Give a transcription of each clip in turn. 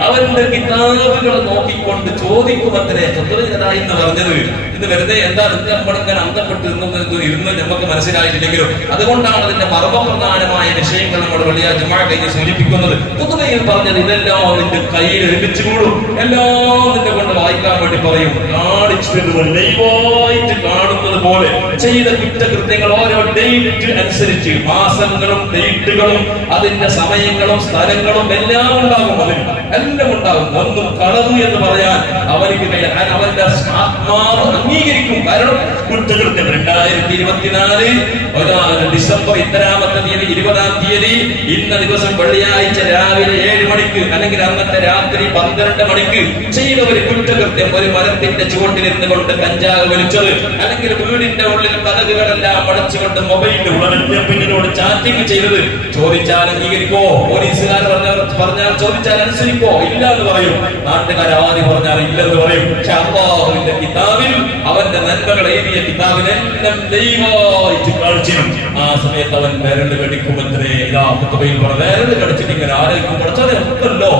അവരുടെ കിതാബുകൾ നോക്കിക്കൊണ്ട് ചോദിക്കുമത്രേ തത്വജനത എന്ന് പറഞ്ഞത് ഇത് വെറുതെ എന്താ നമ്മളിങ്ങനെ അന്തപ്പെട്ട് ഇരുന്ന് നമുക്ക് മനസ്സിലായിട്ടില്ലെങ്കിലും അതുകൊണ്ടാണ് അതിന്റെ മർമ്മപ്രധാനമായ വിഷയങ്ങൾ നമ്മൾ ജുമാ കഴിഞ്ഞ് സൂചിപ്പിക്കുന്നത്. പൊതുവയിൽ പറഞ്ഞത് ഇതെല്ലാം നിന്റെ കയ്യിൽ ലഭിച്ചുകൂടും എല്ലാം നിന്റെ കൊണ്ട് വായിക്കാൻ വേണ്ടി പറയും. കാണിച്ചിട്ട് ലൈവായിട്ട് കാണുന്നത് പോലെ ചെയ്ത കുറ്റകൃത്യങ്ങൾ ഓരോ ഡേറ്റ് അനുസരിച്ച് മാസങ്ങളും ഡേറ്റുകളും അതിന്റെ സമയങ്ങളും സ്ഥലങ്ങളും എല്ലാം ഉണ്ടാകും അതിൽ. എല്ലാം ഉണ്ടാകും. ഒന്നും കളവ് എന്ന് പറയാൻ കാരണം അവന്റെ ആത്മാവ് അംഗീകരിക്കും. കാരണം കുറ്റകൃത്യം രണ്ടായിരത്തി ഇരുപത്തിനാല് ഡിസംബർ ഇത്തരാമത്തെ തീയതി ഇരുപതാം തീയതി ഇന്ന ദിവസം വെള്ളിയാഴ്ച രാവിലെ ഏഴ് മണിക്ക് അല്ലെങ്കിൽ അന്നത്തെ രാത്രി പന്ത്രണ്ട് മണിക്ക് ചെയ്ത ഒരു കുറ്റകൃത്യം ഒരു മരത്തിന്റെ ചുവട്ടിലിരുന്ന് കൊണ്ട് കഞ്ചാവ് വലിച്ചത് അല്ലെങ്കിൽ വീടിന്റെ ഉള്ളിൽ കഥകുകളെല്ലാം അടച്ചുകൊണ്ട് മൊബൈലിൽ ഉള്ളിൽ പിന്നിനോട് ചാറ്റിംഗ് ചെയ്തത്. ചോദിച്ചാൽ അംഗീകരിക്കോ? പോലീസുകാർ പറഞ്ഞവർ പറഞ്ഞാൽ ചോദിച്ചാൽ അനുസരിക്കോ? ഇല്ല എന്ന് പറയും. നാട്ടുകാർ ആദ്യം പറഞ്ഞാൽ ഇല്ലെന്ന് പറയും. പക്ഷെ അള്ളാഹുവിന്റെ കിതാബിൽ അവന്റെ നന്മകൾ എഴുതിയ കിതാബിനെല്ലാം ദൈവമായിട്ട് കാണിച്ചിരും ആ സമയത്ത് അവൻ വിരൽ കടിക്കുമെന്നേ ഇതാ കുത്തുബയിൽ പറഞ്ഞ വിരൽ കടിച്ചിട്ട് ഇങ്ങനെ ആലോചിക്കും കുറച്ചത് ഉണ്ടല്ലോ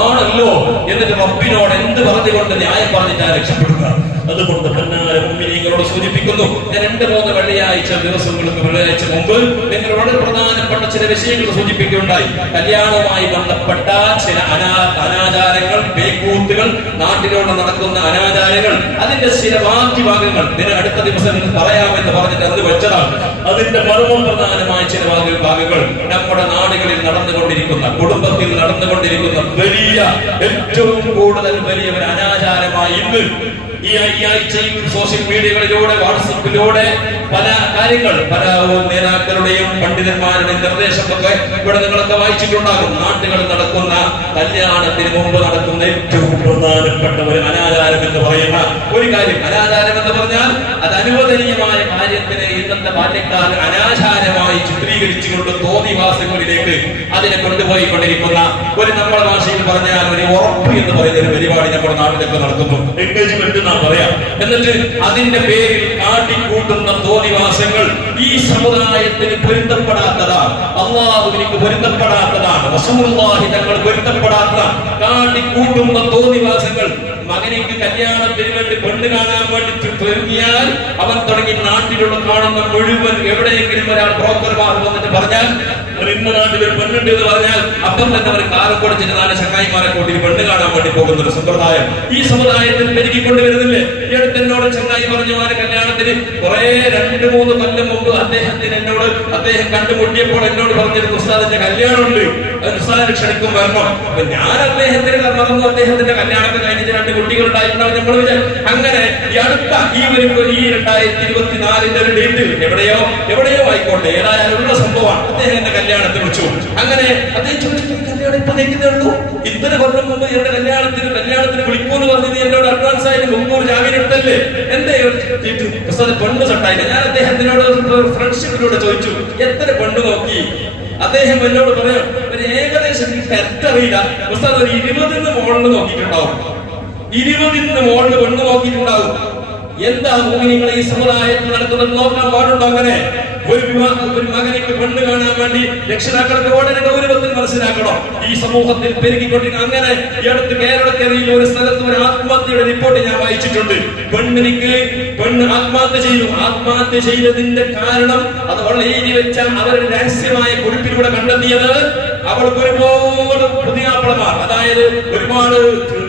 ആണല്ലോ. എന്നിട്ട് റബ്ബിനോട് എന്ത് പറഞ്ഞുകൊണ്ട് ന്യായം പറഞ്ഞിട്ടാ രക്ഷപ്പെടുക? അതുകൊണ്ട് പൊന്നാര മുമ്പിനീങ്ങളോട് സൂചിപ്പിക്കുന്നു. രണ്ട് മൂന്ന് വെള്ളിയാഴ്ച ദിവസങ്ങൾക്ക് വെള്ളിയാഴ്ച മുമ്പ് നിങ്ങൾ വളരെ പ്രധാനപ്പെട്ട ചില വിഷയങ്ങൾ സൂചിപ്പിക്കുകയുണ്ടായി. കല്യാണവുമായി ബന്ധപ്പെട്ട ചില അനാ അനാചാരങ്ങൾ പേക്കൂത്തുകൾ നാട്ടിലൂടെ നടക്കുന്ന അനാചാരങ്ങൾ അതിന്റെ ചില ബാക്കി ഭാഗങ്ങൾ ഇതിന് അടുത്ത ദിവസം പറയാമെന്ന് പറഞ്ഞിട്ട് അത് വെച്ചതാണ്. അതിന്റെ മർമ്മം പ്രധാനമായ ചില ഭാഗ- ഭാഗങ്ങൾ നമ്മുടെ നാടുകളിൽ നടന്നുകൊണ്ടിരിക്കുന്ന കുടുംബത്തിൽ നടന്നുകൊണ്ടിരിക്കുന്ന വലിയ ഏറ്റവും കൂടുതൽ വലിയ ഒരു അനാചാരമായി ഇന്ന് ഈ അയ്യാഴ്ചയും സോഷ്യൽ മീഡിയകളിലൂടെ വാട്സപ്പിലൂടെ പല കാര്യങ്ങൾ പല നേതാക്കളുടെയും പണ്ഡിതന്മാരുടെയും നിർദ്ദേശമൊക്കെ ഇവിടെ നിങ്ങളൊക്കെ വായിച്ചിട്ടുണ്ടാകും. നാട്ടുകളിൽ നടക്കുന്ന കല്യാണത്തിന് മുമ്പ് നടക്കുന്ന ഏറ്റവും പ്രധാനപ്പെട്ട ഒരു അനാചാരം എന്ന് പറയുന്ന ഒരു കാര്യം. അനാചാരം എന്ന് പറഞ്ഞാൽ അത് അനുവദനീയമായ കാര്യത്തിനെ ഇന്നത്തെ ബാല്യക്കാർ അനാചാരമായി ചിത്രീകരിച്ചു കൊണ്ട് തോന്നിവാസങ്ങളിലേക്ക് അതിനെ കൊണ്ടുപോയി കൊണ്ടിരിക്കുന്ന ഒരു നമ്മുടെ ഭാഷയിൽ പറഞ്ഞാൽ ഒരു ഉറപ്പ് എന്ന് പറയുന്ന ഒരു പരിപാടി നമ്മുടെ നാട്ടിലൊക്കെ നടക്കുന്നു. എൻഗേജ്മെന്റ് എന്നാ പറയാം. എന്നിട്ട് അതിന്റെ പേരിൽ കാട്ടിക്കൂട്ടുന്ന തോന്നിവാസങ്ങൾ ഈ സമുദായത്തിന് പൊരുത്തപ്പെടാത്തതാണ്. അള്ളാഹുവിനിക്ക് പൊരുത്തപ്പെടാത്തതാണ്. റസൂലുള്ളാഹി തങ്ങൾ പൊരുത്തപ്പെടാത്തതാണ്. തോന്നിവാസങ്ങൾ മകനിക്ക് കല്യാണത്തിന് വേണ്ടി പെണ്ണ് കാണാൻ വേണ്ടി തുടങ്ങിയാൽ അവൻ തുടങ്ങി നാട്ടിലുള്ള കാണുന്ന മുഴുവൻ എവിടെയെങ്കിലും ഒരാൾ ബ്രോക്കർമാർ വന്നിട്ട് പറഞ്ഞാൽ ഇന്ന നാട്ടിൽ ഒരു പെണ്ണുണ്ട് എന്ന് പറഞ്ഞാൽ അപ്പം തന്നെ അവർ കാലക്കോട് ചെന്ന് നാല് ചങ്ങായിമാരെ കൂട്ടി പെണ്ണ് കാണാൻ വേണ്ടി പോകുന്ന ഒരു സമ്പ്രദായം. ഈ സമുദായത്തിൽ പെരുകിക്കൊണ്ട് വരുന്നില്ലേ ഈ അടുത്ത് എന്നോട് ചങ്ങായി പറഞ്ഞു മാറി കല്യാണത്തിന് കുറെ രണ്ട് മൂന്ന് കൊല്ലം മുമ്പ് അദ്ദേഹത്തിന് എന്നോട് അദ്ദേഹം കണ്ടുമുട്ടിയപ്പോൾ എന്നോട് പറഞ്ഞൊരു ഉസ്താദിന്റെ കല്യാണമുണ്ട്. ഉസ്താദിനെ ക്ഷണിക്കും വരണം. അപ്പൊ ഞാൻ അദ്ദേഹത്തിന് മറന്നു അദ്ദേഹത്തിന്റെ കല്യാണത്തിന് കഴിഞ്ഞിട്ട് രണ്ട് കുട്ടികൾ ഉണ്ടായിട്ടുണ്ടാവും നമ്മൾ അങ്ങനെ ഈ അടുത്ത ഈ ഒരു ഈ രണ്ടായിരത്തി ഇരുപത്തിനാലിന്റെ ഒരു ഡേറ്റിൽ എവിടെയോ എവിടെയോ ആയിക്കോട്ടെ. ഏതായാലും ഉള്ള സംഭവമാണ്. അദ്ദേഹം എന്റെ കല്യാണത്തെ വിളിച്ചു. അങ്ങനെ അദ്ദേഹം ചോദിച്ചു "ഈ കല്യാണം ഇപ്പൊ നിൽക്കുന്നേ ഉള്ളൂ? ഇത്ര കൊല്ലം മുമ്പ് എന്റെ കല്യാണത്തിന് കല്യാണത്തിന് വിളിക്കൂന്ന് നീ എന്നോട് അഡ്വാൻസ് ആയി മുമ്പൂർ ജാമ്യം എടുത്തല്ലേ? എന്റെ പെണ്ണ് സെട്ടായില്ല. ഞാൻ അദ്ദേഹത്തിനോട് ഫ്രണ്ട്ഷിപ്പിലൂടെ ചോദിച്ചു എത്ര പെണ്ണ് നോക്കി? അദ്ദേഹം എന്നോട് പറയാം ഏകദേശം കറക്റ്റ് അറിയില്ല. ഒരു ഇരുപതിന്ന് മുകളിൽ നോക്കിയിട്ടുണ്ടാവും. ഇരുപതിന് മുകളിൽ പെണ്ണ് നോക്കിയിട്ടുണ്ടാവും. എന്താ നിങ്ങൾ ഈ സമുദായത്തിൽ നടക്കുന്നത് നോക്കാൻ പാടുണ്ടോ അങ്ങനെ? ഒരു വിവാഹം ഒരു മകനേക്ക് പെണ്ണ് കാണാൻ വേണ്ടി രക്ഷിതാക്കൾക്ക് വളരെ ഗൗരവത്തിൽ മനസ്സിലാക്കണം. ഈ സമൂഹത്തിൽ പെരുകിക്കൊണ്ടിരിക്കുന്ന അങ്ങനെ ഈ അടുത്ത് കേരളക്കരയിൽ ഒരു സ്ഥലത്ത് ഒരു ആത്മഹത്യയുടെ റിപ്പോർട്ട് ഞാൻ വായിച്ചിട്ടുണ്ട്. പെണ്ണിനിക്ക് പെണ്ണ് ആത്മഹത്യ ചെയ്തു. ആത്മഹത്യ ചെയ്തതിന്റെ കാരണം അത് അവൾ എഴുതി വെച്ച അവരുടെ രഹസ്യമായ കുറിപ്പിലൂടെ കണ്ടെത്തിയത് അവൾക്ക് ഒരുപാട് പുതിയാപ്പളമാർ അതായത് ഒരുപാട്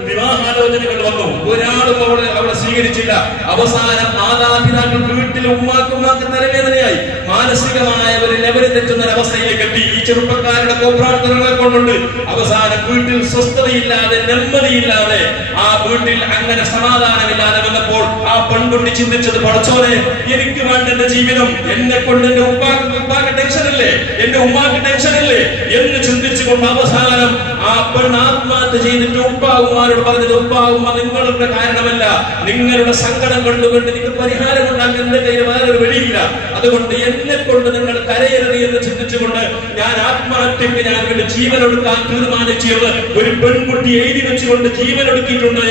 വിവാഹാലോചനകൾ വന്നു. ഒരാളും അവളെ അവിടെ സ്വീകരിച്ചില്ല. അവസാനം മാതാപിതാക്കൾ വീട്ടിൽ ഉമ്മാക്കുമ്മാക്ക് തലവേദനയായി. മാനസികമായ ഒരു ലെവലിൽ തെറ്റുന്ന ഒരു അവസ്ഥയിലേക്ക് എത്തി. ഈ ചെറുപ്പക്കാരുടെ കോപ്രാർത്ഥനകളെ കൊണ്ടുണ്ട്. അവസാനം വീട്ടിൽ സ്വസ്ഥതയില്ലാതെ നെമ്മതിയില്ലാതെ ആ വീട്ടിൽ അങ്ങനെ സമാധാനമില്ലാതെ വന്നപ്പോൾ ആ പെൺകുട്ടി ചിന്തിച്ചത് പഠിച്ചോനെ എനിക്ക് വേണ്ട എന്റെ ജീവിതം. എന്നെ കൊണ്ട് എന്റെ ഉപ്പാക്ക് ഇല്ലേ എന്റെ ഉമ്മാക്ക് ടെൻഷൻ ഇല്ലേ എന്ന് ചിന്തിച്ചുകൊണ്ട് അവസാനം ആ പെണ്ണ് ചെയ്തിട്ട് ഉപ്പാകുമാരോട് പറഞ്ഞത് ഉപ്പാവുമ്മ നിങ്ങളുടെ കാരണമല്ല. നിങ്ങളുടെ സങ്കടം കൊണ്ടുകൊണ്ട് നിങ്ങൾ പരിഹാരം ഉണ്ടാക്കി എന്റെ കയ്യിൽ വേറൊരു വഴിയില്ല. അതുകൊണ്ട് എന്നെ കൊണ്ട് നിങ്ങൾ കരയരുത് എന്ന് ചിന്തിച്ചുകൊണ്ട് ഞാൻ ആത്മഹത്യക്ക് ഞാൻ വേണ്ടി ജീവൻ എടുക്കാൻ തീരുമാനിച്ചത് ഒരു പെൺകുട്ടി എഴുതി വെച്ചുകൊണ്ട് ജീവൻ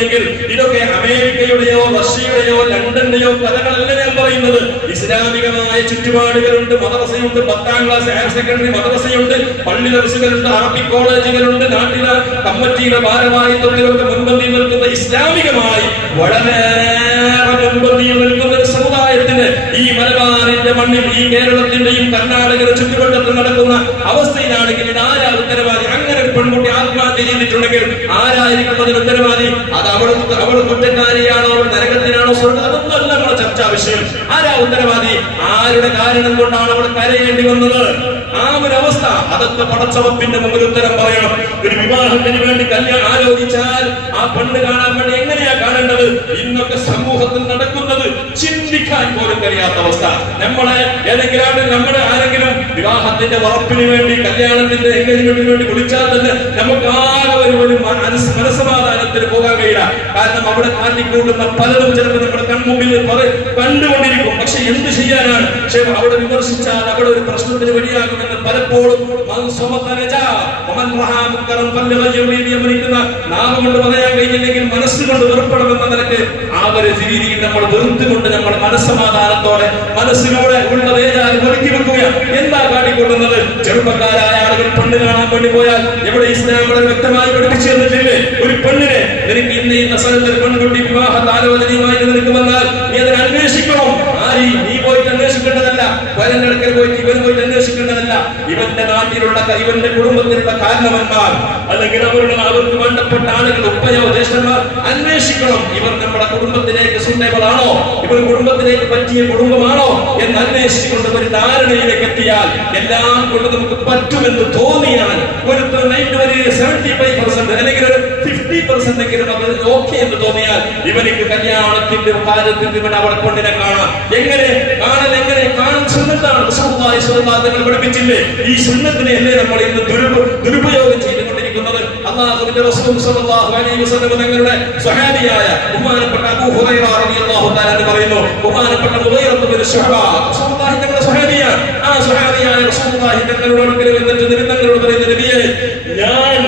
എങ്കിൽ ഇതൊക്കെ അമേരിക്കയുടെയോ റഷ്യയുടെയോ ലണ്ടന്റെയോ കഥകളല്ല ഞാൻ പറയുന്നത്. ഇസ്ലാമികമായ ചുറ്റുപാടുകളുണ്ട് മദ്രസയുണ്ട് പത്താം ക്ലാസ് ഹയർ സെക്കൻഡറി മദ്രസയുണ്ട് പള്ളി ദർശകരുണ്ട് അറബി കോളേജുകളുണ്ട്. നാട്ടിലെ കമ്മിറ്റിയുടെ ഭാരവാഹിത്വത്തിലൊക്കെ മുൻപന്തിയിൽ നിൽക്കുന്ന ഇസ്ലാമികമായി വളരെ മുൻപന്തിയിൽ നിൽക്കുന്ന ഒരു സമുദായത്തിന് ഈ മലബാറിന്റെ മണ്ണിൽ ഈ കേരളത്തിന്റെയും കർണാടകയുടെ ചുറ്റുവട്ടത്തിൽ നടക്കുന്ന അവസ്ഥയിലാണെങ്കിൽ ഇത് ആരാ ഉത്തരവാദി അങ്ങനെ ഒരു പെൺകുട്ടി ആത്മഹത്യ ചെയ്തിട്ടുണ്ടെങ്കിൽ ആരായിരിക്കും അതിന് ഉത്തരവാദി? അത് അവൾ അവൾ കുറ്റക്കാരിയാണോ? അവൾ നരകത്തിനാണോ സ്വർഗ അതൊന്നുമല്ല നമ്മുടെ ചർച്ചാ വിഷയം. ആരാ ഉത്തരവാദി? ആരുടെ കാരണം കൊണ്ടാണ് അവൾ കരയേണ്ടി വന്നത്? ആ ഒരു അവസ്ഥ അതൊക്കെ പടച്ചവപ്പിന്റെ മുമ്പിൽ ഉത്തരം പറയണം. ഒരു വിവാഹത്തിന് വേണ്ടി കല്യാണം ആലോചിച്ചാൽ ആ പെണ്ണ് കാണാൻ വേണ്ടി എങ്ങനെയാ കാണേണ്ടത്? ഇന്നൊക്കെ സമൂഹത്തിൽ നടക്കുന്നത് ചിന്തിക്കാൻ പോലും കഴിയാത്ത അവസ്ഥ. നമ്മളെ ഏതെങ്കിലും നമ്മുടെ ആരെങ്കിലും വിവാഹത്തിന്റെ ഉറപ്പിന് വേണ്ടി കല്യാണത്തിന്റെ എൻഗേജ്മെന്റിന് വേണ്ടി വിളിച്ചാൽ തന്നെ നമുക്ക് ആകെ ഒരു ഒരു മനസ് മനസ്സമാധാനത്തിന് പോകാൻ കഴിയില്ല. കാരണം അവിടെ കാട്ടിക്കൂട്ടുന്ന പലതും ചിലപ്പോൾ നമ്മുടെ കൺമുമ്പിൽ കണ്ടുകൊണ്ടിരിക്കും. പക്ഷെ എന്ത് ചെയ്യാനാണ്? പക്ഷെ അവിടെ വിമർശിച്ചാൽ അവിടെ ഒരു പ്രശ്നത്തിന് വഴിയാകുമെന്ന് പലപ്പോഴും നാമം കൊണ്ട് പറയാൻ കഴിഞ്ഞില്ലെങ്കിൽ മനസ്സുകൊണ്ട് വെറുപ്പണമെന്ന നിലയ്ക്ക് ആ ഒരു രീതിയിൽ നമ്മൾ വെറുത്തുകൊണ്ട് നമ്മൾ മനസ്സമാധാനത്തോടെ മനസ്സിലൂടെ ഉള്ള വേദന ഒരുക്കി വെക്കുകയാണ് എന്താ കാട്ടിക്കൊള്ളുന്നത് ചെറുപ്പക്കാരായ ആളുകൾ പെണ്ണ് കാണാൻ വേണ്ടി പോയാൽ എവിടെ ഇസ്ലാം വളരെ വ്യക്തമായി പഠിപ്പിച്ചു തന്നിട്ടില്ലേ? ഒരു പെണ്ണിനെ നിനക്ക് ഇന്ന് ഇന്ന സ്ഥലത്തിൽ പെൺകുട്ടി വിവാഹ താലോചനയുമായി നിനക്ക് വന്നാൽ നീ അതിനെ അന്വേഷിക്കണം ആരി നീ പോയിട്ട് വരന്റെ അടുക്കൽ പോയിട്ട് ഇവൻ പോയിട്ട് അന്വേഷിക്കേണ്ടതല്ല. ഇവന്റെ നാട്ടിലുള്ള ഇവന്റെ കുടുംബത്തിലുള്ള കാരണവന്മാർ അല്ലെങ്കിൽ അവരുടെ അവർക്ക് വേണ്ടപ്പെട്ട ആളുകൾ ഉപ്പയോ ജ്യേഷ്ഠന്മാർ അന്വേഷിക്കണം. ഇവർ നമ്മുടെ കുടുംബത്തിലേക്ക് സുണ്ടബിൾ ആണോ ഇവർ കുടുംബത്തിലേക്ക് പറ്റിയ കുടുംബമാണോ? എന്ന് അന്വേഷിച്ചുകൊണ്ട് ഒരു ധാരണയിലേക്ക് എത്തിയാൽ എല്ലാം കൊണ്ട് നമുക്ക് പറ്റുമെന്ന് തോന്നിയാൽ ഒരു നൈറ്റ് ഒരു സെവന്റി ഫൈവ് പെർസെന്റ് അല്ലെങ്കിൽ ഒരു ഫിഫ്റ്റി പെർസെന്റ് എങ്കിലും അത് ഓക്കെ എന്ന് തോന്നിയാൽ ഇവനിക്ക് കല്യാണത്തിന്റെ കാര്യത്തിൽ ഇവൻ അവളെ കൊണ്ടിനെ കാണാം. എങ്ങനെ? കാണൽ എങ്ങനെ? കാണാൻ സുന്നത്താണ്. വസല്ലം പഠിപ്പിച്ചില്ലേ? ഈ സുന്നത്തിനെ അല്ലേ നമ്മൾ ഇന്ന് ദുരുപ- ദുരുപയോഗം ചെയ്തുകൊണ്ടിരിക്കുന്നത്? അള്ളാഹുവിന്റെ റസൂൽ സല്ലല്ലാഹു അലൈഹി വസല്ലം തങ്ങളുടെ സ്വഹാബിയായ ബഹുമാനപ്പെട്ട അബൂ ഹുറൈറ റളിയല്ലാഹു തആല എന്ന് പറയുന്നു. ബഹുമാനപ്പെട്ട മുഗീറത്ത് ബിൻ ശുഅബ റസൂലുള്ളാഹി തങ്ങളുടെ സ്വഹാബിയാണ് ആ സ്വഹാബിയായ റസൂലുള്ളാഹി തങ്ങളുടെ അടുക്കൽ വന്നിട്ട് നിരന്തങ്ങളോട് പറയുന്ന നബിയെ ഞാൻ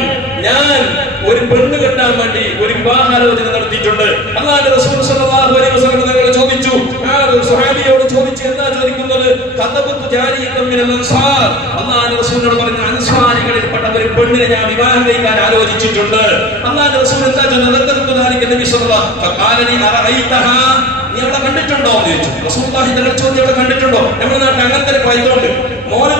ഞാൻ ഒരു പെണ്ണ് കെട്ടാൻ വേണ്ടി ഒരു വിവാഹാലോചന നടത്തിയിട്ടുണ്ട്. അള്ളാഹുവിന്റെ റസൂൽ സല്ലല്ലാഹു അലൈഹി വസല്ലം ചോദിച്ചു സ്വഹാബിയോട് ചോദിച്ചു എന്താ ചോദിക്കുന്നത്? കഥബത്ത് ജാരിയത്തും മിനൽ അൻസാർ. അൻസാരികളിൽപ്പെട്ട ഒരു പെണ്ണിനെ ഞാൻ വിവാഹം കഴിക്കാൻ ആലോചിച്ചിട്ടുണ്ട്. അള്ളാഹുവിന്റെ റസൂൽ എന്താ ചോദിച്ചത് നീ അവിടെ കണ്ടിട്ടുണ്ടോ എന്ന് ചോദിച്ചു. ചോദ്യം അവിടെ കണ്ടിട്ടുണ്ടോ? നമ്മുടെ നാട്ടിൽ അങ്ങനത്തെ ഒരു മോനെ മോന്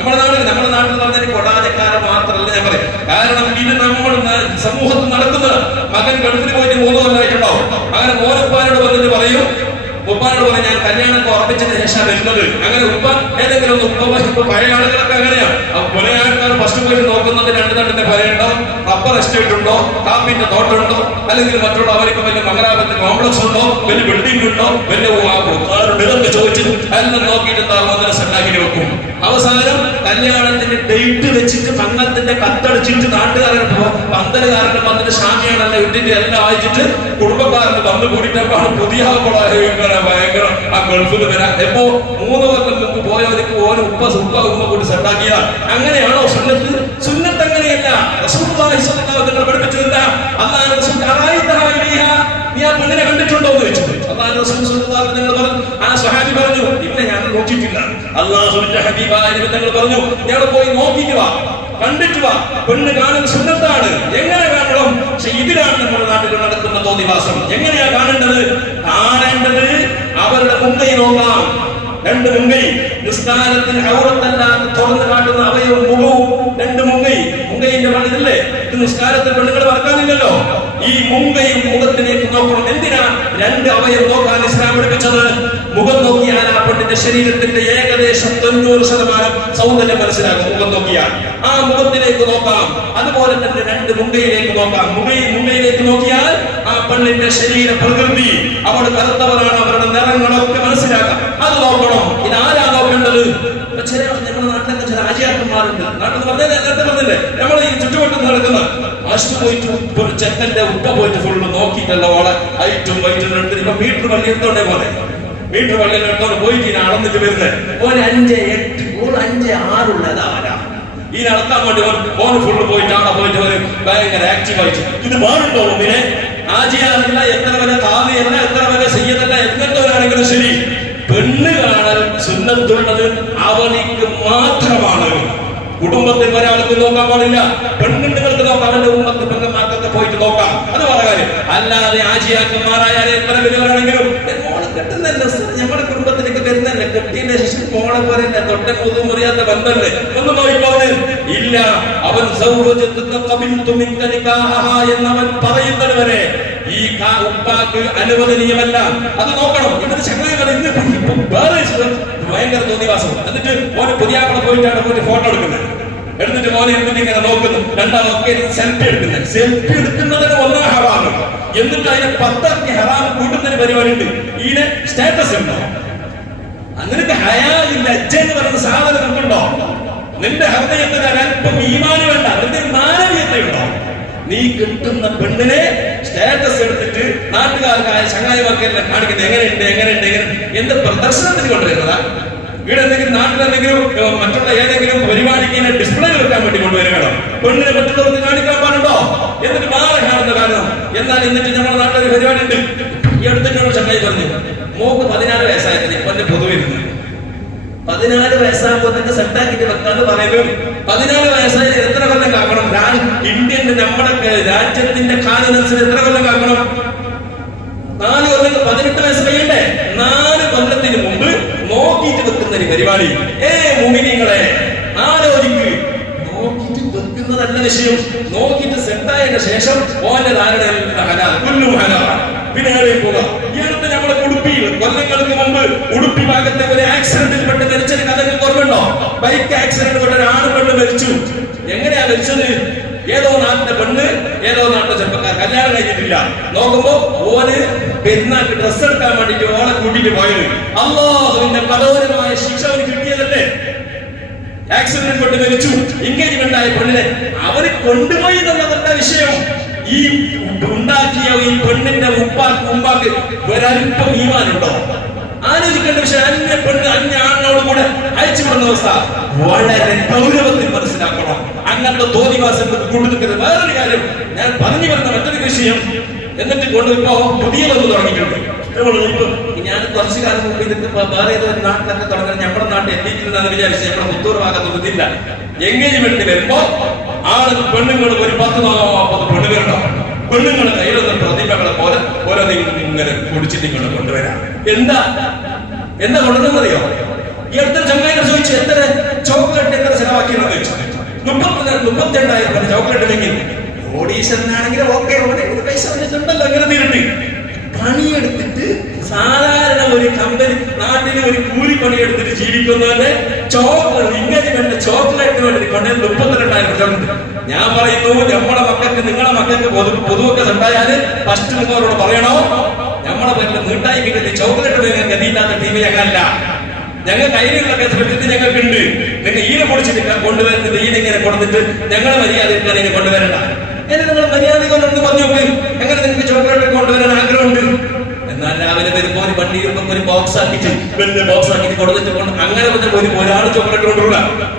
നമ്മുടെ നാട്ടിൽ നമ്മുടെ നാട്ടിൽ പറഞ്ഞ കൊടാജക്കാരൻ മാത്രമല്ല ഞാൻ പറയും. കാരണം ഇത് നമ്മൾ സമൂഹത്തിൽ നടക്കുന്നത് മകൻ ഗൾഫിൽ പോയിട്ട് മൂന്ന് കൊല്ലമായിട്ടുണ്ടാവും അങ്ങനെ മോനുപ്പാനോട് വന്നിട്ട് പറയും ഉപ്പാനോട് പറയും ഞാൻ കല്യാണം ഉറപ്പിച്ചതിന് ശേഷം വരുന്നത്. അങ്ങനെ ഉപ്പ ഏതെങ്കിലും ഒന്ന് ഉപ്പ ഇപ്പൊ പഴയ ആളുകളൊക്കെ അങ്ങനെയാണ് പഴയ ആൾക്കാർ ഫസ്റ്റ് പോയിട്ട് നോക്കുന്നത് രണ്ട് തണ്ടിന്റെ പരയുണ്ടോ റബ്ബർ എസ്റ്റേറ്റ് ഉണ്ടോ കാപ്പിന്റെ തോട്ടുണ്ടോ? അല്ലെങ്കിൽ മറ്റുള്ള അവർക്ക് വലിയ മംഗലാപത്തിന് കോംപ്ലക്സ് ഉണ്ടോ? വലിയ ബിൽഡിംഗ് ഉണ്ടോ? വലിയ ചോദിച്ചു എല്ലാം നോക്കിയിട്ട് ഒന്നിനെ സെറ്റാക്കി വെക്കും. അവസാനം ഡേറ്റ് വെച്ചിട്ട് മംഗളത്തിന്റെ കത്തടിച്ചിട്ട് നാട്ടുകാരൻ പന്തലുകാരന്റെ പന്തിന്റെ ഷാമിയാണല്ല വീട്ടിന്റെ എല്ലാം വായിച്ചിട്ട് കുടുംബക്കാരന് വന്നു കൂടിയിട്ടപ്പോൾ പുതിയ ഭയങ്കര ആ ഗൾഫിൽ വരാൻ എപ്പോ മൂന്ന് കൊല്ലം മുമ്പ് പോയവർക്ക് ഓരോ ഉപ്പ ഉപ്പ ഉമ്മ കൂടി സെറ്റാക്കിയ അങ്ങനെയാണോ സുന്നത്ത്? സുന്നത്ത് അങ്ങനെയല്ല. അതായത് റസൂൽ അറായിതഹാ ഇലൈഹ നീ ആ പെണ്ണിനെ കണ്ടിട്ടുണ്ടോ എന്ന് ചോദിച്ചു. ആ സഹാബി പറഞ്ഞു ഞാൻ നോക്കിയിട്ടില്ല. ഹബീബായ പറഞ്ഞു പോയി നോക്കിയിട്ട് വാ കണ്ടിട്ട് വാ പെണ്ണ് സുന്നത്താണ് എങ്ങനെയാ കാണേണ്ടത്? കാണേണ്ടത് അവരുടെ മുമ്പേ നോക്കാം. രണ്ട് മുങ്കൈ നിസ്കാരത്തിന് ഔറത്തല്ലാതെ തുറന്നു കാട്ടുന്ന അവയവും മുഖവും രണ്ട് മുങ്ങി. മുങ്ങയിന്റെ മണ്ണില്ലേ ഇത് നിസ്കാരത്തിൽ പെണ്ണുങ്ങൾ മറക്കാനില്ലല്ലോ. ഈ മുങ്കയും മുഖത്തിലേക്ക് നോക്കണം. എന്തിനാ രണ്ട് അവയവം നോക്കാൻ ഇസ്ലാം പഠിപ്പിച്ചത്? മുഖം നോക്കിയാൽ ആ പെണ്ണിന്റെ ശരീരത്തിന്റെ ഏകദേശം തൊണ്ണൂറ് ശതമാനം സൗന്ദര്യം മനസ്സിലാകും. മുഖം നോക്കിയാൽ ആ മുഖത്തിലേക്ക് നോക്കാം. അതുപോലെ തന്നെ രണ്ട് മുങ്കയിലേക്ക് നോക്കാം. മുങ്ങയിൽ മുങ്കയിലേക്ക് നോക്കിയാൽ ആ പെണ്ണിന്റെ ശരീര പ്രകൃതി അവൾ കറുത്തവരാണ് അവരുടെ നിറങ്ങളൊക്കെ മനസ്സിലാക്കാം. നോക്കണം ഇത് ആരാ നോക്കേണ്ടത് ഇപ്പൊ ചില നമ്മുടെ നാട്ടിലൊക്കെ ചില ആചാര്യന്മാരുണ്ട്. നാട്ടിൽ പറഞ്ഞാൽ നേരത്തെ പറഞ്ഞില്ലേ? നമ്മൾ ഈ ചുറ്റുവട്ടത്ത് നടക്കുന്ന മാസ്റ്റർ പോയിട്ട് ചെക്കന്റെ ഉപ്പ പോയിട്ട് ഫുള്ള് നോക്കിയിട്ടല്ല ഓളെ ഹൈറ്റും വൈറ്റും എടുത്തിട്ട് മീറ്റർ വള്ളി എടുത്തോണ്ടേ പോലെ. മീറ്റർ വള്ളി എടുത്തോണ്ട് പോയിട്ട് ഇനി അളന്നിട്ട് വരുന്നത് ഓൻ അഞ്ച് എട്ട് ഓൾ അഞ്ച് ആറുള്ളത് ആരാ ഈ നടത്താൻ വേണ്ടി ഓൻ ഫുള്ള് പോയിട്ട് അവിടെ പോയിട്ട് ഒരു ഭയങ്കര ആക്റ്റീവ് ആയിട്ട്. ഇത് വേറുണ്ടോ പിന്നെ ആജിയാറില്ല എത്ര വരെ താവിയല്ല എത്ര വരെ ചെയ്യതല്ല എങ്ങനത്തവരാണെങ്കിലും ശരി. പെണ്ണ് കാണൽ സുന്നത്തുള്ളത് അവനിക്ക് മാത്രമാണ്. കുടുംബത്തിൽ ഒരാൾക്ക് നോക്കാൻ പാടില്ല. പെണ്ണുങ്ങൾക്ക് നോക്കാം അവന്റെ കുടുംബത്തിൽ പെണ്ണുമാർക്കൊക്കെ പോയിട്ട് നോക്കാം. അത് വേറെ കാര്യം. അല്ലാതെ ആജിയാക്കന്മാരായാലും എത്ര വലിയവരാണെങ്കിലും മോളെ കെട്ടുന്നല്ല ഞങ്ങളുടെ കുടുംബത്തിലേക്ക് വരുന്നല്ലേ കെട്ടിയതിന്റെ ശേഷം മോളെ പോലെ തന്നെ തൊട്ടെ മുതും മുറിയാത്ത ബന്ധമല്ലേ ഒന്ന് നോക്കിക്കോളെ ഇല്ല. അവൻ സൗഹൃദത്തിൽ എന്നവൻ പറയുന്നത് വരെ ഈ ഉപ്പാക്ക് അനുവദനീയമല്ല. അത് നോക്കണം. ചങ്ങായികൾ ഇന്ന് വേറെ ഭയങ്കര തോന്നിവാസം. എന്നിട്ട് മോനെ പുതിയാക്കളെ പോയിട്ടാണ് പോയിട്ട് ഫോട്ടോ എടുക്കുന്നത്. എടുത്തിട്ട് മോനെ എന്നിട്ട് ഇങ്ങനെ നോക്കുന്നു. രണ്ടാമൊക്കെ സെൽഫി എടുക്കുന്നത്. സെൽഫി എടുക്കുന്നതിന് ഒന്നാം ഹറാമ് എന്നിട്ട് അതിനെ പത്താക്കി ഹറാം കൂട്ടുന്നതിന് പരിപാടി ഉണ്ട് ഈടെ സ്റ്റാറ്റസ് ഉണ്ടോ? അങ്ങനത്തെ ഹയാലി ലജ്ജ എന്ന് പറയുന്ന സാധനം നിൽക്കുണ്ടോ നിന്റെ ഹൃദയത്തിന് അല്പം ഈമാന് വേണ്ട. നിന്റെ മാനവീയതയുണ്ടോ നീ കിട്ടുന്ന പെണ്ണിനെ സ്റ്റാറ്റസ് എടുത്തിട്ട് നാട്ടുകാർക്കായ ചങ്ങായിമാർക്കെല്ലാം കാണിക്കുന്നത് എങ്ങനെയുണ്ട് എങ്ങനെയുണ്ട് എങ്ങനെ എന്ത് പ്രദർശനത്തിന് കൊണ്ടുവരുന്നതാ? ഇവിടെ എന്തെങ്കിലും നാട്ടിലെന്തെങ്കിലും മറ്റുള്ള ഏതെങ്കിലും പരിപാടിക്ക് ഇങ്ങനെ ഡിസ്പ്ലേ വെക്കാൻ വേണ്ടി കൊണ്ടുവരികയാണോ? പെണ്ണിനെ മറ്റുള്ളവർക്ക് കാണിക്കാൻ പാടുണ്ടോ? എന്നിട്ട് മാറി കാണുന്ന കാരണം എന്നാൽ എന്നിട്ട് നമ്മുടെ നാട്ടിലൊരു പരിപാടി ഉണ്ട്. ഈ അടുത്തൊരു ചങ്ങായി പറഞ്ഞു മോക്ക് പതിനാറ് വയസ്സായിരുന്നു ഇപ്പൊ എന്റെ പൊതുവിരുന്നു പതിനാല് വയസ്സാകുമ്പോൾ തന്നെ സെറ്റാക്കിട്ട് വെക്കാന്ന് പറയുന്നു പതിനാല് വയസ്സായി എത്ര കൊല്ലം കാക്കണം? ഇന്ത്യന്റെ നമ്മുടെ രാജ്യത്തിന്റെ കാലിനനുസരിച്ച് എത്ര കൊല്ലം കാക്കണം? നാല് കൊല്ലം പതിനെട്ട് വയസ്സ് കഴിയണ്ടേ? നാല് കൊല്ലത്തിന് മുമ്പ് നോക്കിയിട്ട് വെക്കുന്ന ഒരു പരിപാടി. ഏ മുമിനിങ്ങളെ ആലോചിക്ക്. നോക്കിയിട്ട് വെക്കുന്നതല്ല വിഷയം നോക്കിയിട്ട് സെറ്റായതിനു ശേഷം ഓന്റെ ധാരണ പിന്നെ എവിടെ പോവുക ഈ അടുത്ത് നമ്മുടെ ഉടുപ്പിയിൽ കൊല്ലങ്ങൾക്ക് മുമ്പ് ഉടുപ്പി ഭാഗത്തെ ഒരു ആക്സിഡന്റിൽ പെട്ട് മരിച്ചൊരു കഥ നിങ്ങൾക്ക് ഓർമ്മയുണ്ടോ? ബൈക്ക് ആക്സിഡന്റ് കൊണ്ട് ഒരു പെണ്ണ് മരിച്ചു. എങ്ങനെയാ മരിച്ചത്? ഏതോ നാട്ടിലെ പെണ്ണ് ഏതോ നാട്ടിലെ ചെറുപ്പക്കാർ കല്യാണം കഴിഞ്ഞിട്ടില്ല. നോക്കുമ്പോ ഓന് പെരുന്നാൾക്ക് ഡ്രസ് എടുക്കാൻ വേണ്ടിട്ട് ഓളെ കൂട്ടിട്ട് പോയത്. അള്ളാഹുവിന്റെ കടോരമായ ശിക്ഷ അവന് കിട്ടിയതല്ലേ? ആക്സിഡന്റ് കൊണ്ട് മരിച്ചു. എൻഗേജ്മെന്റ് ആയ പെണ്ണിനെ അവർ കൊണ്ടുപോയി എന്നുള്ളതല്ല വിഷയം. ഈ ഉണ്ടാക്കിയ ഈ പെണ്ണിന്റെ ഉപ്പാക്ക് ഉമ്പാക്ക് ഒരല്പം ഈമാനുണ്ടോ? ആലോചിക്കേണ്ട വിഷയം അന്യ പെണ്ണ് അന്യ ആണിനോട് കൂടെ അയച്ചു വിടുന്ന അവസ്ഥ വളരെ ഗൗരവത്തിൽ മനസ്സിലാക്കണം. അങ്ങനത്തെ തോന്നിവാസങ്ങൾക്ക് കൊണ്ടുനിൽക്കുന്നത് വേറൊരു കാര്യം ഞാൻ പറഞ്ഞു വരുന്ന മറ്റൊരു വിഷയം എന്നിട്ട് കൊണ്ട് ഇപ്പോ പുതിയ വന്ന് തുടങ്ങിയിട്ടുണ്ട്. ഞാൻ കുറച്ച് കാലം മുമ്പ് ഇതൊക്കെ വേറെ ഏതോ നാട്ടിലൊക്കെ തുടങ്ങാൻ നമ്മുടെ നാട്ടിൽ എത്തിയിട്ടുണ്ടെന്ന് വിചാരിച്ചു നമ്മുടെ പുത്തൂർ ഭാഗത്ത് ഇതില്ല എൻഗേജ്മെന്റ് വരുമ്പോ ആളുകൾ പെണ്ണുങ്ങൾ ഒരു പത്ത് പെണ്ണുങ്ങളുണ്ടാവും പെണ്ണുങ്ങളെ കയ്യിലൊന്നും പ്രതിഭകളെ പോലെ ഓരോ നിങ്ങൾ ഇങ്ങനെ കുടിച്ചിട്ട് ഇങ്ങോട്ട് കൊണ്ടുവരാം. എന്താ? എന്താ കൊണ്ടുവന്നറിയോ ഈ അടുത്ത ചങ്ങായിനെ ചോദിച്ചു എത്ര ചോക്ലേറ്റ് എത്ര ചെലവാക്കിയെന്ന് ചോദിച്ചു. മുപ്പത്തി മുപ്പത്തി രണ്ടായിരം ചോക്ലേറ്റ് ഓഡീഷൻ ഓഡീഷനാണെങ്കിൽ ഓക്കെ പൈസ വന്നിട്ടുണ്ടല്ലോ അങ്ങനെ തീരണ്ട് പണിയെടുത്തിട്ട് സാധാരണ ഒരു കമ്പനി നാട്ടിൽ ഒരു കൂലി പണിയെടുത്തിട്ട് ജീവിക്കുന്നവന്റെ ചോക്ലേറ്റ് ഇങ്ങനെ വേണ്ട ചോക്ലേറ്റ് വേണ്ടി കൊണ്ടേ മുപ്പത്തിരണ്ടായിരം രൂപ ഞാൻ പറയുന്നു നമ്മളെ മക്കൾക്ക് നിങ്ങളെ മക്കൾക്ക് പൊതു പൊതുവൊക്കെ ഉണ്ടായാൽ ഫസ്റ്റ് നിങ്ങളോട് പറയണോ? നമ്മളെ പറ്റില്ല നീട്ടായി കിട്ടുന്ന ചോക്ലേറ്റ് വേഗം ഗതിയില്ലാത്ത ടീം ഞങ്ങളല്ല ഞങ്ങൾ കയ്യിലുള്ള ശ്രദ്ധത്തിൽ ഞങ്ങൾക്കുണ്ട്. നിങ്ങൾ ഈനെ പൊടിച്ചിട്ട് ഈനെ ഇങ്ങനെ കൊടുത്തിട്ട് ഞങ്ങളെ മര്യാദ കൊണ്ടുവരണ്ട. എന്നെ നിങ്ങൾ മര്യാദ കൊണ്ടൊന്ന് പറഞ്ഞു എങ്ങനെ നിങ്ങൾക്ക് ചോക്ലേറ്റ് കൊണ്ടുവരാൻ ആഗ്രഹമുണ്ട്? എന്നാൽ രാവിലെ വരുമ്പോൾ ഒരു വണ്ടി വരുമ്പോൾ ഒരു ബോക്സ് ആക്കിയിട്ട് വലിയ ബോക്സ് ആക്കിയിട്ട് കൊടുത്തിട്ട് കൊണ്ട് അങ്ങനെ വന്നിട്ട് ഒരു ഒരാൾ ചോക്ലേറ്റ് കൊണ്ടുവിട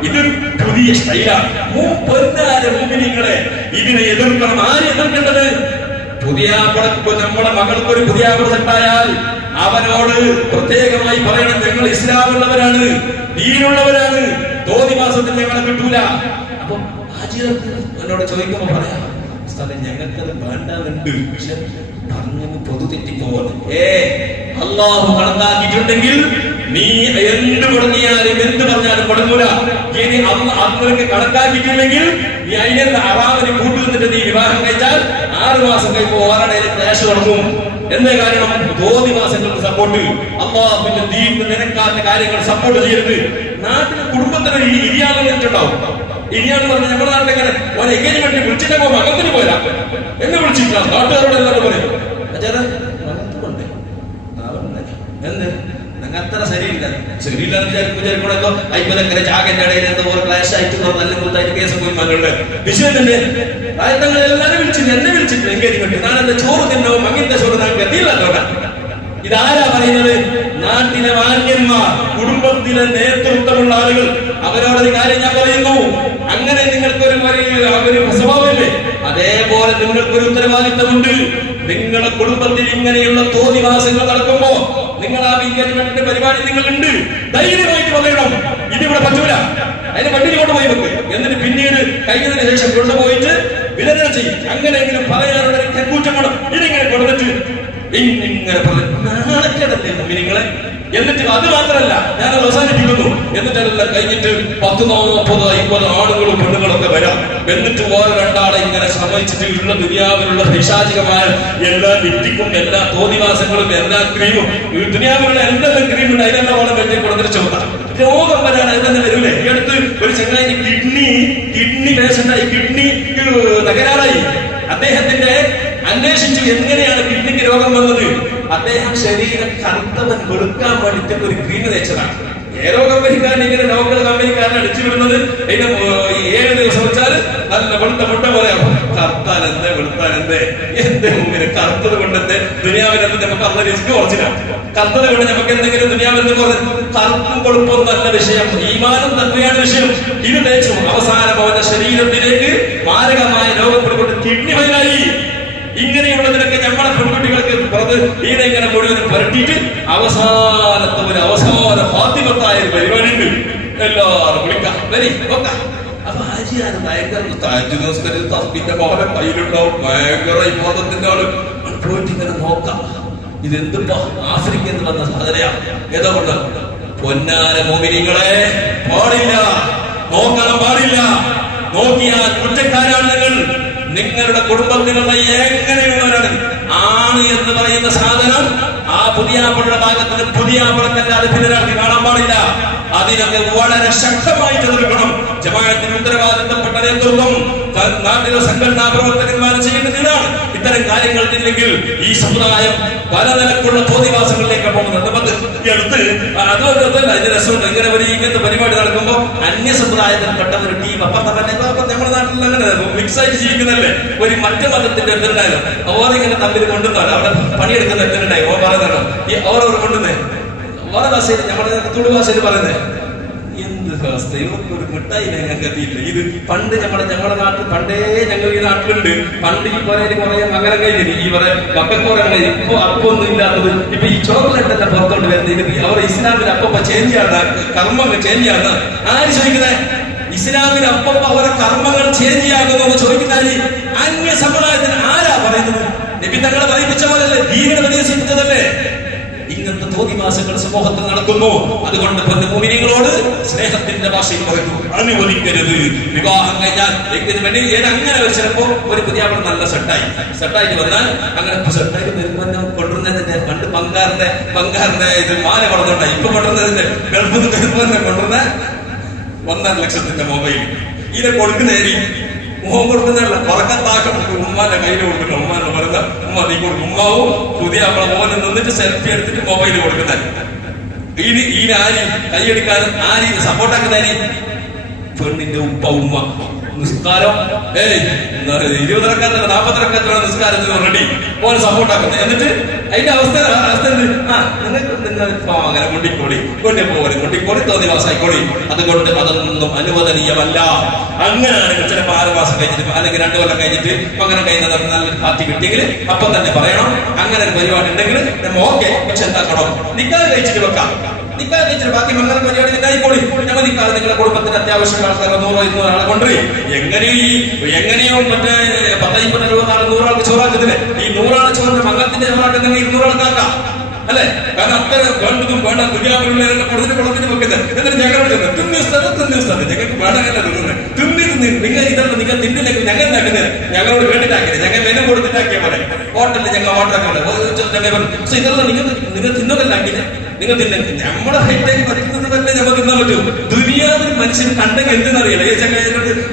ഇത് പുതിയ സ്റ്റൈലാണ് മുമ്പിനിങ്ങളെ ഇതിനെ എതിർക്കണം. ആര് എതിർക്കേണ്ടത്? പുതിയ നമ്മുടെ മകൾക്ക് ഒരു പുതിയ സെറ്റായാൽ അവനോട് പ്രത്യേകമായി പറയണം ഞങ്ങൾ ഇസ്ലാമുള്ളവരാണ് ദീനുള്ളവരാണ്. തോന്നി മാസത്തിൽ ഞങ്ങളെ കിട്ടൂല. അപ്പൊ ഹാജിർക്ക് എന്നോട് ചോദിക്കുമ്പോ പറയാം ഉസ്താദേ, ഞങ്ങൾക്കത് വേണ്ടാന്നുണ്ട്. പക്ഷെ പറഞ്ഞു പൊതു തെറ്റിപ്പോവാണ്. ഏ അള്ളാഹു കണക്കാക്കിയിട്ടുണ്ടെങ്കിൽ നീ എന്ത് മുടങ്ങിയാലും എന്ത് പറഞ്ഞാലും മുടങ്ങൂല. ഇനി അള്ളാഹ് കണക്കാക്കിയിട്ടുണ്ടെങ്കിൽ നീ അതിനെ അറാമിന് കൂട്ടുവന്നിട്ട് നീ വിവാഹം കഴിച്ചാൽ ആറ് മാസം കഴിയുമ്പോൾ ഓരടെ ക്ലാഷ് തുടങ്ങും. എന്ന കാരണം ജ്യോതി മാസങ്ങൾക്ക് സപ്പോർട്ട് അള്ളാഹുവിന്റെ ദീനിന് നിരക്കാത്ത കാര്യങ്ങൾ സപ്പോർട്ട് ചെയ്യരുത്. നാട്ടിലെ കുടുംബത്തിന് ഈ ഇരിയാന്ന് പറഞ്ഞത് ഞങ്ങളുടെ നാട്ടിൽ എങ്ങനെ ഓൻ എൻഗേജ്മെന്റ് വിളിച്ചിട്ട് പോകും മകത്തിന് പോരാ. എന്നെ വിളിച്ചിട്ടില്ല. നാട്ടുകാരോട് എല്ലാവരും പറയും. അച്ഛാ മകത്തുണ്ട് എന്ത്? നിങ്ങൾ ചാകന്റെ ഇടയിൽ എന്തോ ഒരു ആയിട്ട് നല്ല കൂട്ടായിട്ട് കേസ് പോയി മകളുടെ വിഷയത്തിന്റെ ആയത്തങ്ങൾ എല്ലാരും വിളിച്ചിട്ട് എന്നെ വിളിച്ചിട്ടില്ല. ഞാൻ എന്റെ ചോറ് തിന്നോ മങ്ങിന്റെ ചോറ് ഇതാരാ പറയുന്നത്? നാട്ടിലെ മാന്യന്മാർ കുടുംബത്തിലെ നേതൃത്വമുള്ള ആളുകൾ അവരോട് കാര്യം ഞാൻ പറയുന്നു. അങ്ങനെ നിങ്ങൾക്കൊരു ഒരു സ്വഭാവമില്ലേ? അതേപോലെ നിങ്ങൾക്കൊരു ഉത്തരവാദിത്തമുണ്ട്. നിങ്ങളുടെ കുടുംബത്തിൽ ഇങ്ങനെയുള്ള തോന്നിവാസങ്ങൾ നടക്കുമ്പോ നിങ്ങൾ ആ എൻഗേജ്മെന്റിന്റെ പരിപാടി നിങ്ങളുണ്ട്. ധൈര്യമായിട്ട് പറയണം ഇതിവിടെ പറ്റൂല. അതിന് വണ്ടിയിൽ കൊണ്ടുപോയി വെക്ക്. എന്നിട്ട് പിന്നീട് കഴിഞ്ഞതിന് ശേഷം കൊണ്ടുപോയിട്ട് വിതരണം ചെയ്യും. അങ്ങനെയെങ്കിലും പറയാനുള്ള ഒരു കെക്കൂറ്റം വേണം ഇതിങ്ങനെ കൊടുത്തിട്ട് ഇങ്ങനെ പറഞ്ഞു നാണക്കേടല്ലേ? മുമിനിങ്ങളെ എന്നിട്ട് അത് മാത്രമല്ല ഞാൻ അവസാനിപ്പിക്കുന്നു. എന്നിട്ടല്ല കഴിഞ്ഞിട്ട് പത്ത് നാൽപ്പത് അമ്പത് ആണുങ്ങളും പെണ്ണുങ്ങളൊക്കെ വരാം. എന്നിട്ട് ഓരോ രണ്ടാളെ ഇങ്ങനെ ശ്രമിച്ചിട്ട് ഉള്ള ദുനിയാവിലുള്ള പൈശാചികമായ എല്ലാ വിറ്റിക്കും എല്ലാ തോന്നിവാസങ്ങളും എല്ലാ ക്രീമും ദുനിയാവിലുള്ള എന്തെല്ലാം ക്രീമുണ്ട് അതിനെല്ലാം വെട്ടി കൊടുത്തിട്ട് ചോദിക്കാം രോഗം വരാൻ അത് തന്നെ വരൂലേ? ഈ അടുത്ത് ഒരു ചങ്ങനായി കിഡ്നി കിഡ്നി പേഷ്യന്റായി കിഡ്നി തകരാറായി. അദ്ദേഹത്തിന്റെ അന്വേഷിച്ചു എങ്ങനെയാണ് കിഡ്നിക്ക് രോഗം വന്നത്? അദ്ദേഹം ശരീരം കറുത്തവൻ വെളുക്കാൻ വേണ്ടിട്ട് ഒരു ക്രീം തേച്ചതാണ്. ഏതോ കമ്പനിക്കാരൻ ഇങ്ങനെ ലോക്കൽ കമ്പനിക്കാരൻ അടിച്ചു വിടുന്നത്? അതിന്റെ ഏഴ് ദിവസം വെച്ചാൽ നല്ല വെളുത്ത മുട്ട പോലെ കറുത്താൻ എന്തേ വെളുത്താൻ എന്തേ? എന്തേ മുമ്പിന് കറുത്തത് കൊണ്ട് എന്തേ? ദുനിയാവിനകത്ത് നമുക്ക് അന്ന് റിസ്ക് കുറച്ചില്ല. കറുത്തത് കൊണ്ട് നമുക്ക് എന്തെങ്കിലും ദുനിയാവിനെന്ത് കുറഞ്ഞു കറുപ്പും കൊളുപ്പും നല്ല വിഷയം. ഈമാനും തന്നെയാണ് വിഷയം. ഇത് തേച്ചു. അവസാനം അവന്റെ ശരീരത്തിലേക്ക് മാരകമായ രോഗം പിടികൊണ്ട് കിഡ്നി ഫൈലായി. ഇങ്ങനെയുള്ളതിനൊക്കെ നമ്മളെ പെൺകുട്ടികൾക്ക് പുറത്ത് ഇങ്ങനെ മുഴുവൻ പുരട്ടിയിട്ട് അവസാനത്തെ ഒരു അവസാന ഫാത്തിമത്തായ ഒരു പരിപാടിയുണ്ട്. എല്ലാവരും വിളിക്കാം. വരി നോക്കാം. വന്ന ഏതാ പാടില്ല. നോക്കണം പാടില്ല. നോക്കിയാൽ കുറ്റക്കാരാണ് നിങ്ങൾ നിങ്ങളുടെ കുടുംബത്തിലുള്ള എങ്ങനെയുള്ളവരാണ്? ആണ് എന്ന് പറയുന്ന സാധനം ആ പുതിയാപ്പളുടെ ഭാഗത്തിന് പുതിയ പിന്നെ ഒരാൾക്ക് കാണാൻ പാടില്ല. അതിനൊക്കെ വളരെ ശക്തമായിട്ട് എതിർക്കണം ജമാഅത്തിന് ഉത്തരവാദിത്തപ്പെട്ട നേതൃത്വം നാട്ടിലെ സംഘടനാ പ്രവർത്തകന്മാർ ചെയ്യേണ്ടതിനാണ് ഇത്തരം കാര്യങ്ങൾ ഇല്ലെങ്കിൽ ഈ സമുദായം പല നിലക്കുള്ള തോന്നിവാസങ്ങളിലേക്ക് പോകുന്നത് നമുക്ക് എടുത്ത് അടുത്ത് അതുകൊണ്ട് അതല്ല ഇതിന്റെ രസമുണ്ട്. ഇങ്ങനെ ഒരു ഇങ്ങനത്തെ പരിപാടി നടക്കുമ്പോൾ അന്യ സമുദായത്തിൽപ്പെട്ട ഒരു ടീം അപ്പുറത്തെ തന്നെ നമ്മുടെ നാട്ടിൽ അങ്ങനെ മിക്സ് ആയിട്ട് ജീവിക്കുന്നല്ലേ ഒരു മറ്റു മതത്തിന്റെ എന്തായാലും അവർ ഇങ്ങനെ തമ്മിൽ കൊണ്ടുവന്നാലും അവിടെ പണിയെടുക്കുന്ന എത്തിണ്ടായി ഓ പറഞ്ഞതാണ് ഈ അവർ അവർ കൊണ്ടുവന്നേ. വേറെ ഭാഷയിൽ നമ്മുടെ തുളു ഭാഷയിൽ പറയുന്നേ. എന്ത് അവസ്ഥ ഇവർക്ക് ഒരു മിഠായി ഞാൻ കത്തിയില്ല ഇത് പണ്ട് നമ്മുടെ ഞങ്ങളുടെ നാട്ടിൽ പണ്ടേ ഞങ്ങൾ ഈ നാട്ടിലുണ്ട്. പണ്ട് ഈ പറയൽ കുറെ മകരം കഴിഞ്ഞു ഈ പറയ കഴിഞ്ഞു. ഇപ്പൊ അപ്പൊന്നും ഇല്ലാത്തത്. ഇപ്പൊ ഈ ചോക്ലേറ്റ് എല്ലാം പുറത്തോട്ട് വരുന്നത്? അവർ ഇസ്ലാമിൽ അപ്പൊ ചേഞ്ച് ആണ് കർമ്മങ്ങൾ ചേഞ്ച് ആണ് ആര് ചോദിക്കുന്നത് ഇസ്ലാമിൽ അപ്പം അവരുടെ കർമ്മങ്ങൾ ചേഞ്ച് ആകുന്നു ചോദിക്കുന്ന ആര് അന്യ സമുദായത്തിന് ആരാ പറയുന്നത് നബി തങ്ങളെ പറയിപ്പിച്ച പോലല്ലേ? ദീനിനെ ഉപദേശിപ്പിച്ചതല്ലേ ഇങ്ങനത്തെ തോതിവാസങ്ങൾ സമൂഹത്തിൽ നടക്കുന്നു. അതുകൊണ്ട് പൊന്നുഭൂമിനികളോട് സ്നേഹത്തിന്റെ ഭാഷയിൽ പറയുന്നു. അനുവദിക്കരുത്. വിവാഹം കഴിഞ്ഞാൽ വേണ്ടി ഏത് അങ്ങനെ ചിലപ്പോ ഒരു പുതിയ ആൾ നല്ല സെട്ടായി. സെറ്റായിട്ട് വന്നാൽ അങ്ങനെ സെട്ടായി വരുമ്പോൾ കൊണ്ടുവരുന്നതിന്റെ പണ്ട് പങ്കാറിന്റെ പങ്കാറിന്റെ ഇത് മാല വളർന്നുണ്ടായി ഇപ്പൊ കൊണ്ടുവന്നതിന്റെ ഗൾഫിൽ നിന്ന് വരുമ്പോൾ കൊണ്ടുവന്ന ഒന്നര ലക്ഷത്തിന്റെ മൊബൈൽ. ഇതിനെ കൊടുക്കുന്നേരി മുഖം കൊടുക്കുന്നതല്ല പറക്കത്താക്കം ഉമ്മാന്റെ കയ്യിൽ കൊടുക്കുന്നു ഉമ്മാനെ പറയുന്ന ഉമ്മ നീ കൊടുക്കും. ഉമ്മാവും പുതിയ നമ്മളെ മോനെ നിന്നിട്ട് സെൽഫി എടുത്തിട്ട് മൊബൈൽ കൊടുക്കുന്നത് ഇനി ഈ ആരി? കൈയെടുക്കാനും ആരി സപ്പോർട്ടാക്കുന്ന ആരി? പെണ്ണിന്റെ ഉപ്പ ഉമ്മ. നിസ്കാരം. ഏയ് എന്താ പറയുക ഇരുപതിറക്കാത്ത നാപ്പത്തിറക്കാത്ത നിസ്കാരത്തിന് റെഡി പോലെ സപ്പോർട്ടാക്കുന്നത് എന്നിട്ട് അതിന്റെ അവസ്ഥ അവസ്ഥ എന്ത്? ആ നിങ്ങൾക്ക് നിങ്ങൾ അങ്ങനെ കൊണ്ടിക്കോടി കൊണ്ടു പോലെ കൊണ്ടിക്കോടി തോന്നി മാസമായിക്കോടി അതുകൊണ്ട് അതൊന്നും അനുവദനീയമല്ല. അങ്ങനെയാണെങ്കിൽ ചിലപ്പോൾ ആറ് മാസം കഴിഞ്ഞിട്ട് അല്ലെങ്കിൽ രണ്ടു കൊല്ലം കഴിഞ്ഞിട്ട് അങ്ങനെ കഴിയുന്ന നല്ലൊരു പാർട്ടി കിട്ടിയെങ്കിൽ അപ്പം തന്നെ പറയണം. അങ്ങനെ ഒരു പരിപാടി ഉണ്ടെങ്കിൽ നമ്മൾ ഓക്കെ പക്ഷെ എന്താക്കണം? നിക്കാതെ കഴിച്ചിട്ട് വെക്കാം. നിക്കാതെ കഴിച്ചിട്ട് ബാക്കി മംഗള പരിപാടി നിന്നായിക്കോളി ഞാൻ നിൽക്കാതെ നിങ്ങളുടെ കുടുംബത്തിന് അത്യാവശ്യം ആൾക്കാർ നൂറോ ഇരുന്നൂറ് ആളെ കൊണ്ടുപോയി എങ്ങനെയോ എങ്ങനെയോ മറ്റേ പത്തയ്പത് രൂപ നാളെ നൂറാൾക്ക് ചോറാക്കത്തില്ലേ? ഈ നൂറാളെ ചോറിന്റെ മംഗളത്തിന്റെ ചോറാക്കുന്നെങ്കിൽ ഇരുന്നൂറാൾക്കാക്കാം അല്ലെ? കാരണം അത്ര വേണ്ടതും വേണ്ട ദുര്യാവിലുള്ള കൊടുത്തിട്ട് കുളത്തിന് വെക്കുന്നത് എന്നിട്ട് ഞങ്ങൾ ചെന്ന് തിന്നു സ്ഥലം തിന്നു സ്ഥലം. ഞങ്ങൾക്ക് വേണമെന്നല്ല തിന്നുന്നത്. തിന്നി തിന്നി നിങ്ങൾ ഇതാണ് നിങ്ങൾ തിന്നില്ലെങ്കിൽ ഞങ്ങൾ ഉണ്ടാക്കുന്നത് ഞങ്ങളോട് വേണ്ടിട്ടാക്കിയത്. ഞങ്ങൾ വില കൊടുത്തിട്ടാക്കിയ പോലെ. ഹോട്ടലിൽ ഞങ്ങൾ പക്ഷെ ഇതെല്ലാം നിങ്ങൾ നിങ്ങൾ തിന്നുകല്ലാക്കിയത് നിങ്ങൾ തിന്നെ നമ്മുടെ ഹൈറ്റേക്ക് പറ്റുന്നത് തന്നെ നമുക്ക് തിന്നാൻ പറ്റും. ദുനിയാവിൽ മനുഷ്യൻ കണ്ടെങ്കിൽ എന്തെന്നറിയില്ല. ഈ ചങ്ങായി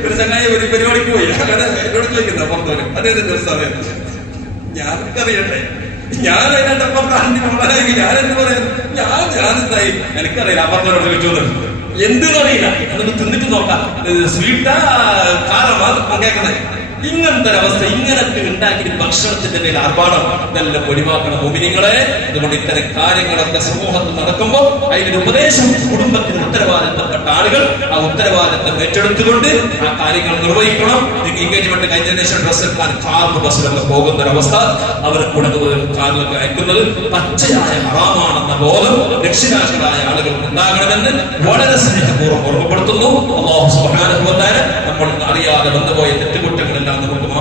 ഒരു ചങ്ങായി ഒരു പരിപാടിക്ക് പോയി. അങ്ങനെ എന്നോട് ചോദിക്കുന്ന ദിവസം അറിയാം ഞാൻ ഞാനറിയട്ടെ ഞാൻ അപ്പുറത്താണ്ടി മോളായി ഞാൻ എന്ത് പറയാം ഞാൻ എന്തായി എനിക്കറിയില്ല അപ്പുറത്തോട് ചോദിച്ചത് എന്തെന്നറിയില്ല. എന്നിട്ട് തിന്നിട്ട് നോക്കാം. സ്വീറ്റാ കാറമാ കേൾക്കുന്നത് ഇങ്ങനത്തെ അവസ്ഥ ഇങ്ങനത്തെ ഉണ്ടാക്കിയ ഭക്ഷണത്തിന്റെ മേൽ ആർഭാടം ഇതെല്ലാം ഒഴിവാക്കണം ഭൂമിനിങ്ങളെ അതുകൊണ്ട് ഇത്തരം കാര്യങ്ങളൊക്കെ സമൂഹത്തിൽ നടക്കുമ്പോൾ അതിന്റെ ഉപദേശം കുടുംബത്തിന് ഉത്തരവാദിത്തപ്പെട്ട ആളുകൾ ആ ഉത്തരവാദിത്തം ഏറ്റെടുത്തുകൊണ്ട് ആ കാര്യങ്ങൾ നിർവഹിക്കണം. എൻഗേജ്മെന്റ് കഴിഞ്ഞതിന് ശേഷം ഡ്രസ് എടുക്കാൻ കാറിന് ബസ്സിലൊക്കെ പോകുന്ന ഒരവസ്ഥ അവർ കൂടെ കാറിലൊക്കെ അയക്കുന്നത് പച്ചയായ ഹറാമാണെന്ന ബോധം രക്ഷിതാക്കളായ ആളുകൾക്ക് ഉണ്ടാകണമെന്ന് വളരെ സ്നേഹപൂർവം ഓർമ്മപ്പെടുത്തുന്നു. അള്ളാഹു തആല നമ്മൾ അറിയാതെ വന്നുപോയ തെറ്റുകുറ്റങ്ങളെല്ലാം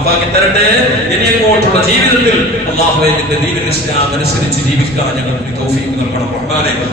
മാഫാക്കി തരട്ടെ. ഇനി ജീവിതത്തിൽ ജീവിതത്തിൽ അള്ളാഹുവിന്റെ ദീനിൽ ഇസ്ലാം അനുസരിച്ച് ജീവിക്കാൻ ഞങ്ങൾ തൗഫീഖ് നൽകണം.